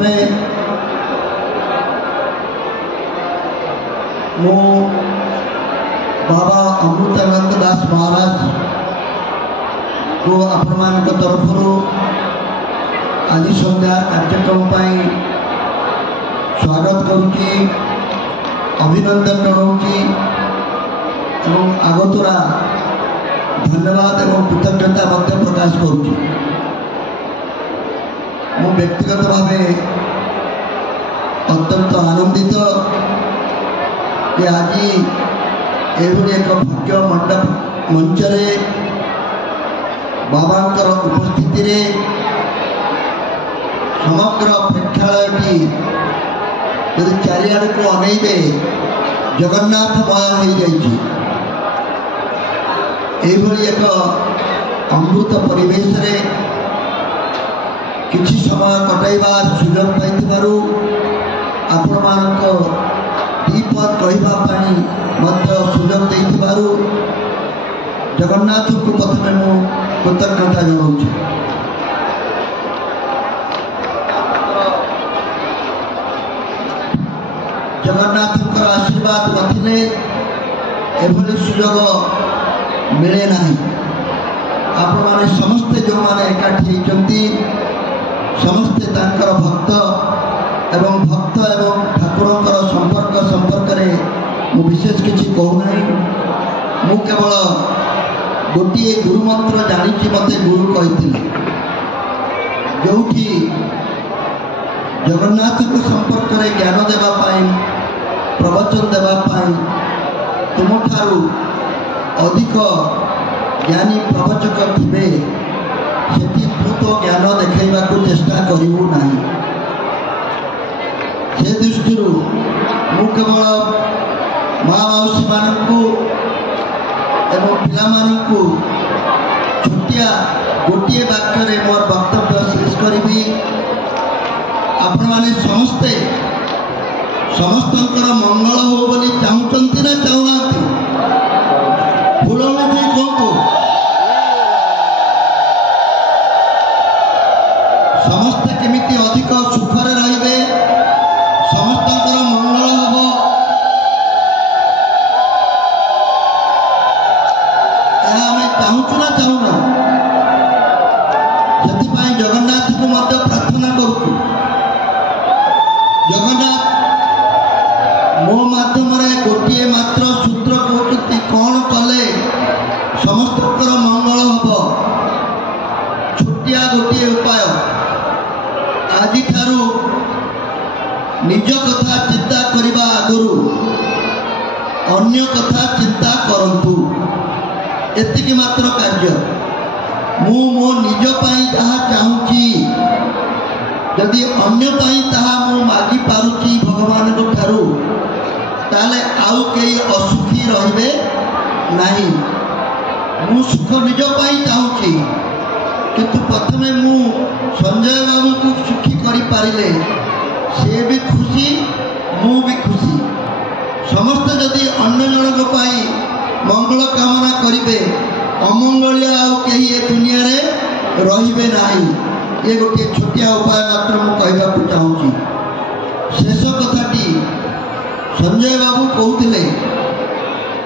प्रथमे मु बाबा अमृतानंद दास महाराज को आपण मान तरफ आज संध्या कार्यक्रम स्वागत करुच्ची अभिनंदन जनाऊँगी आगतुरा धन्यवाद एवं कृतज्ञता प्रकाश करुच्ची। मु व्यक्तिगत भाव अत्यंत आनंदित कि आज एभली एक भाग्य मंडप मंचरे बाबांकर उपस्थिति रे समग्र प्रेक्षालयटी यदि चारिआड़ को अनेबे जगन्नाथमय हो जाइए एक अमृत परिवेश रे किछि समय कटाइबार सुयोग पाइथिबारु आपण मानक दीपद कहवाई सुयोग देइथिबारु जगन्नाथ को प्रथमे मु कृतज्ञता जनाऊँगी। जगन्नाथ आशीर्वाद नथिले एभली सुयोग मिले नहीं। आपण माने समस्ते जो माने एकाठी होती समस्ते तांकर भक्त एवं ठाकुरंकर संपर्क रे मु विशेष किसी कहूना मु केवल गोटे गुरु मंत्र जानी मते गुरु कही जो जगन्नाथ को संपर्क रे ज्ञान देवाई प्रवचन देवाई तुम ठारू अधिक ज्ञानी प्रवचक थे से द्रुत ज्ञान देखा चेष्टा करूँ ना। से दृष्टि मु केवल माँ मौसी मानू एवं पिला मानू छुटिया गोटे वाक्य मोर वक्तव्य शेष करी आपण माने समस्ते समस्तंकर मंगल हो बोली चाहूँगी ना चाहूना फूल कहतु समस्ते केमिति अधिक सुखरे रहिबे समस्तंकर मंगल हम आम चाहूँ ना चाहूना से जगन्नाथ को मत प्रार्थना करूँ। जगन्नाथ मो माध्यम गोटे मात्र सूत्र कहते कौन कले समस्त मंगल हम छुटिया गोटे उपाय आज ठारू निज कथा चिंता करने आगु अन्य कथा चिंता करंतु एतिकी मात्र कार्य मु मो निज पाई जहाँ चाहूँगी जदि अन्य पाई ताहा मु मागी पारुची भगवान ठारू ताले आउ कई असुखी रहिबे नहीं। मु सुख निज पाई चाहूँगी किंतु प्रथमे मु संजय बाबू को सुखी करि पारिले से भी खुशी मु भी खुशी समस्त जदि अन्य जनक पाई मंगल कामना करिबे अमंगलिया आउ कहीं ए दुनिया रे रहिबे नहीं। ये गोटे छोटिया उपाय मात्र मु कहवाक चाहूँगी। शेष कथाटी संजय बाबू कहते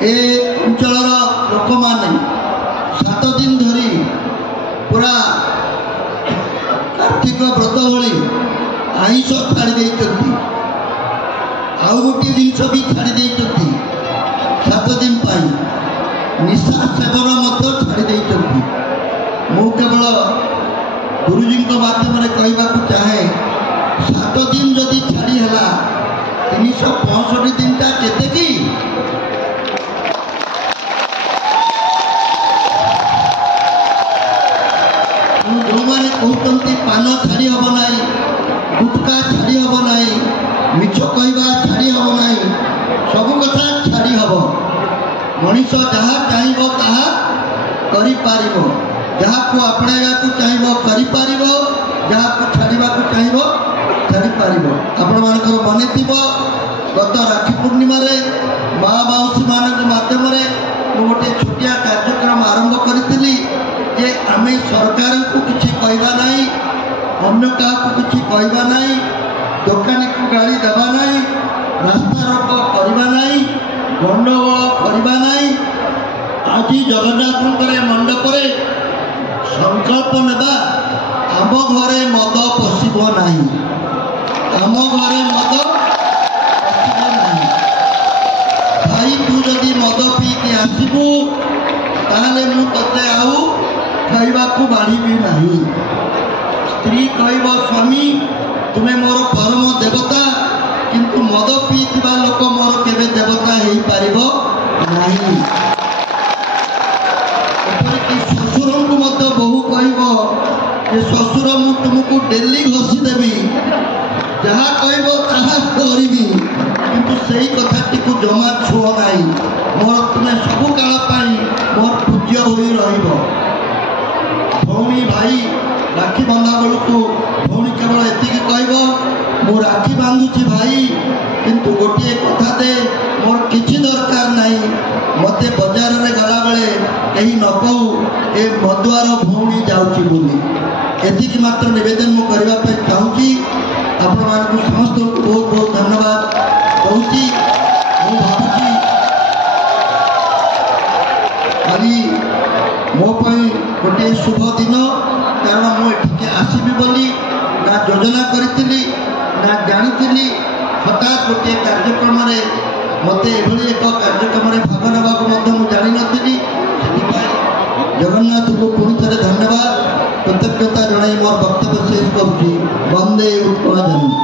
ए अंचल लोक मैंने 7 दिन धरी पूरा कार्तिक व्रत भली आईष छाड़ी आउ गोटे जिनस भी छाड़ी 7 दिन पाई निशा सेवन मत छाड़ी मु केवल गुरुजी माध्यम कहवाक चाहे 7 दिन जदि छाड़ी है 365 दिन टा केते की जो मैंने कहते पान छाड़ी हम ना गुटका छाड़ी हम ना मिछ कहवा छाड़ी हम ना सब कथा छाड़ी हम मनीष जहाँ चाहब ताहा करिपारिबो जहाँ को अपनाइबा को चाहब करिपारिबो जहाँ को छाड़वा को चाहब छाड़ी पारिबो। आपण मानकर मने थिबो गत राखी पूर्णिमा रे माँ मौसी मान माध्यम गोटे छोटिया कार्यक्रम आरंभ करी जे आम सरकार को किसी कहवा ना अन्य क्या किसी कहवा ना ଚାହୁଁଛି ଜଗନ୍ନାଥଙ୍କର ମଣ୍ଡପରେ ସଂକଳ୍ପ ନେବା, ଆମ ଘରେ ମଦ ପଶିବ ନାହିଁ, ଆମ ଘରେ ମଦ ପଶିବ ନାହିଁ। ଭାଇ ତୁ ଯଦି ମଦ ପିଇକି ଆସିବୁ ତାହେଲେ ମୁଁ ତତେ ଆଉ ଖାଇବାକୁ ବାଢ଼ିବି ନାହିଁ। ସ୍ତ୍ରୀ କହିବ ସ୍ୱାମୀ ତୁମେ ମୋର ପରମ ଦେବତା, କିନ୍ତୁ ମଦ ପିଇଥିବା ଲୋକ ମୋର କେବେ ଦେବତା ହେଇପାରିବ ନାହିଁ। ଏପରିକି ଶ୍ୱଶୁରଙ୍କୁ ମଧ୍ୟ ବୋହୂ କହିବ ଯେ ଶ୍ୱଶୁର ମୁଁ ତୁମକୁ ଡେଲି ଘଷିଦେବି, ଯାହା କହିବ ତାହା କରିବି, କିନ୍ତୁ ସେଇ କଥାଟିକୁ ଜମା ଛୁଅ ନାହିଁ, ମୋର ତୁମେ ସବୁ କାଳ ପାଇଁ ମୋର ପୂଜ୍ୟ ହୋଇ ରହିବ। ଭଉଣୀ ଭାଇ ରାକ୍ଷୀ ବନ୍ଧା ବେଳକୁ ଭଉଣୀ କେବଳ ଏତିକି କହିବ ମୁଁ ରାକ୍ଷୀ ବାନ୍ଧୁଛି ଭାଇ, କିନ୍ତୁ ଗୋଟିଏ କଥା ଦେ, ମୋର କିଛି ଦରକାର ନାହିଁ, ମୋତେ ବଜାରରେ ଗଲାବେଳେ କେହି ନ କହୁ ଏ ମଦୁଆର ଭଉଣୀ ଯାଉଛି ବୋଲି। ଏତିକି ମାତ୍ର ନିବେଦନ ମୁଁ କରିବା ପାଇଁ ଚାହୁଁଛି। ଆପଣମାନଙ୍କୁ ସମସ୍ତଙ୍କୁ ବହୁତ ବହୁତ ଧନ୍ୟବାଦ କହୁଛି। ମୁଁ ଭାବୁଛି ଆଜି ମୋ ପାଇଁ ଗୋଟିଏ ଶୁଭ ଦିନ, କାରଣ ମୁଁ ଏଠିକି ଆସିବି ବୋଲି ନା ଯୋଜନା କରିଥିଲି ନା ଜାଣିଥିଲି। ହଠାତ୍ ଗୋଟିଏ କାର୍ଯ୍ୟକ୍ରମରେ ମୋତେ ଏଭଳି ଏକ କାର୍ଯ୍ୟକ୍ରମରେ ଭାଗ ନେବାକୁ ମଧ୍ୟ ମୁଁ ଜାଣିନଥିଲି। ସେଥିପାଇଁ ଜଗନ୍ନାଥଙ୍କୁ ପୁଣି ଥରେ ଧନ୍ୟବାଦ କୃତଜ୍ଞତା ଜଣାଇ ମୋର ବକ୍ତବ୍ୟ ଶେଷ କରୁଛି। ବନ୍ଦେ ଉତ୍କଳ ଜନନୀ।